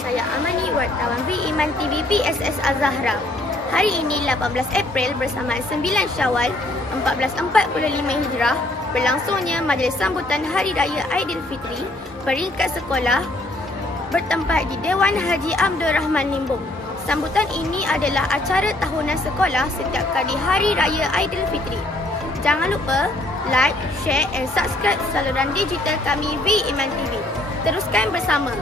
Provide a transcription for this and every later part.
saya Amani, wartawan V Iman TV PSS Al-Zahra. Hari ini 18 April bersamaan 9 Syawal 1445 Hijrah berlangsungnya majlis sambutan Hari Raya Aidilfitri peringkat sekolah bertempat di Dewan Haji Abdul Rahman Limbung. Sambutan ini adalah acara tahunan sekolah setiap kali Hari Raya Aidilfitri. Jangan lupa like, share and subscribe saluran digital kami V Iman TV. Teruskan bersama.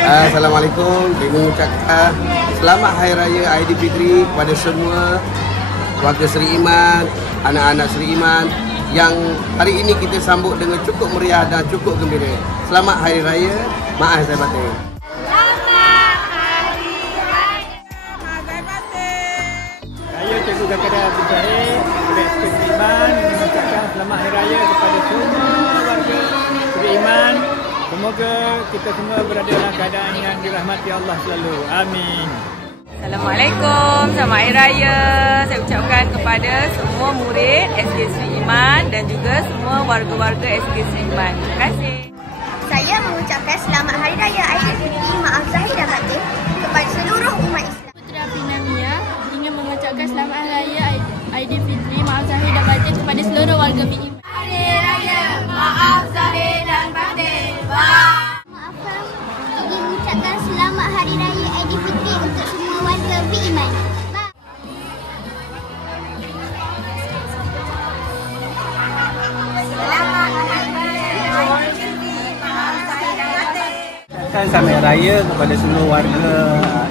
Assalamualaikum. Kami mengucapkan selamat Hari Raya Aidilfitri kepada semua keluarga Seri Iman, anak-anak Seri Iman yang hari ini kita sambut dengan cukup meriah dan cukup gembira. Selamat Hari Raya. Maaf saya batin. Saya Cikgu Zakaria Abdul Zahir, Ketua Seri Iman, mengucapkan selamat Hari Raya kepada semua warga Seri Iman. Semoga kita semua berada dalam keadaan yang dirahmati Allah selalu. Amin. Assalamualaikum, selamat Hari Raya. Saya ucapkan kepada semua murid SK Seri Iman dan juga semua warga-warga SK Seri Iman. Terima kasih. Saya mengucapkan selamat Hari Raya Aidilfitri maaf zahir dan batin kepada seluruh umat Islam. Putra Pinamia ingin mengucapkan selamat Hari Raya Aidilfitri maaf zahir dan batin kepada seluruh warga V Iman. Hari Raya maaf zahir dan batin. Maafkan ingin mengucapkan selamat Hari Raya Aidilfitri untuk semua warga V Iman. Selamat Hari Raya kepada semua warga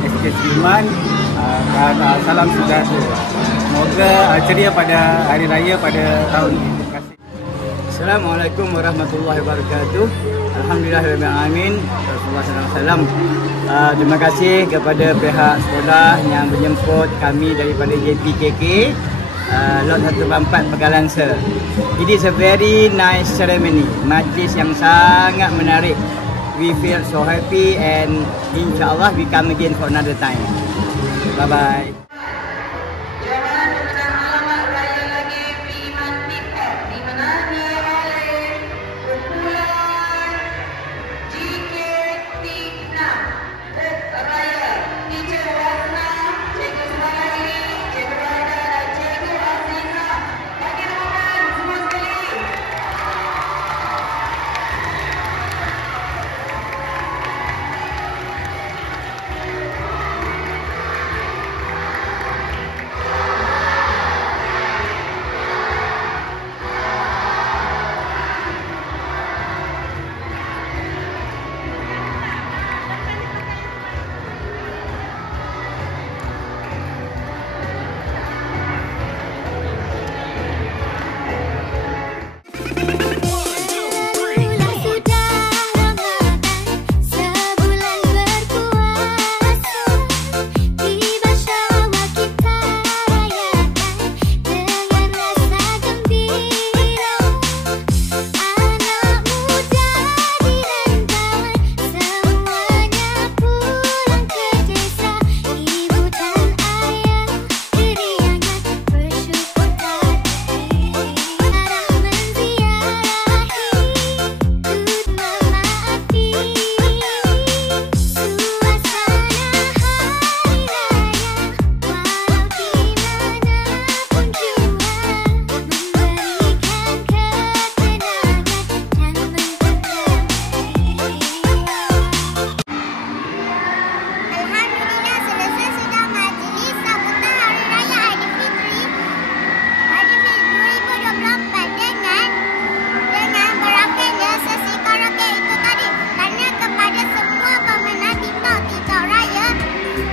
SK Seri Iman dan salam sejahtera. Semoga ceria pada Hari Raya pada tahun ini. Terima kasih. Assalamualaikum warahmatullahi wabarakatuh. Alhamdulillahirrahmanirrahim. Rasulullah SAW. Terima kasih kepada pihak sekolah yang menjemput kami daripada JPKK Lot 144 Pegalangsa. It is a very nice ceremony. Majlis yang sangat menarik. We feel so happy and insyaAllah we come again for another time. Bye-bye.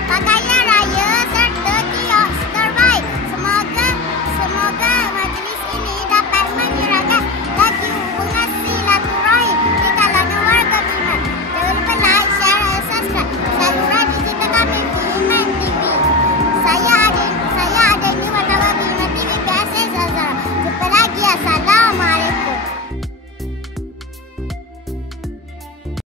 Pakaian